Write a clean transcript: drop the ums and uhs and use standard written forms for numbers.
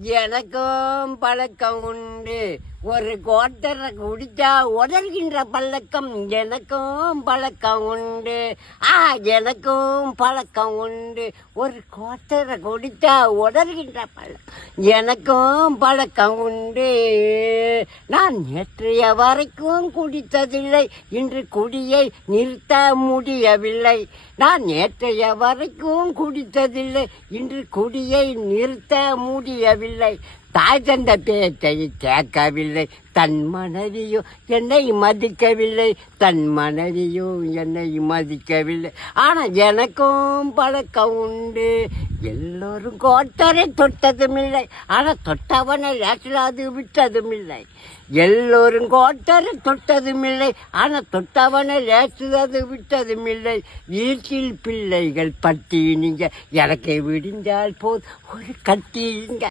எனக்கும் பழக்கம் உண்டு. ஒரு கோட்டரை குடிச்சா உடல்கின்ற பழக்கம் எனக்கும் பழக்கம் உண்டு. எனக்கும் பழக்கம் உண்டு. ஒரு கோட்டரை குடிச்சா உடல்கின்ற பழக்கம் எனக்கும் பழக்கம் உண்டு. நான் நேற்றைய வரைக்கும் குடித்ததில்லை, இன்று குடியை நிறுத்த முடியவில்லை. நான் நேற்றைய வரைக்கும் குடித்ததில்லை, இன்று குடியை நிறுத்த முடியவில்லை. தாய் தந்த பேச்சை கேட்கவில்லை, தன் மனைவியும் என்னை மதிக்கவில்லை. தன் மனைவியும் என்னை மதிக்கவில்லை. ஆனால் எனக்கும் பழக்கம் உண்டு. எல்லோரும் கோட்டரை தொட்டதும் இல்லை, ஆனால் தொட்டவனை லேசிலாது விட்டதும் இல்லை. எல்லோரும் கோட்டரை தொட்டதும் இல்லை, ஆனால் தொட்டவனை லேசிலாது விட்டதும் இல்லை. வீட்டில் பிள்ளைகள் பட்டினிங்க, எனக்கு விடிஞ்சால் போது ஒரு கட்டிங்க.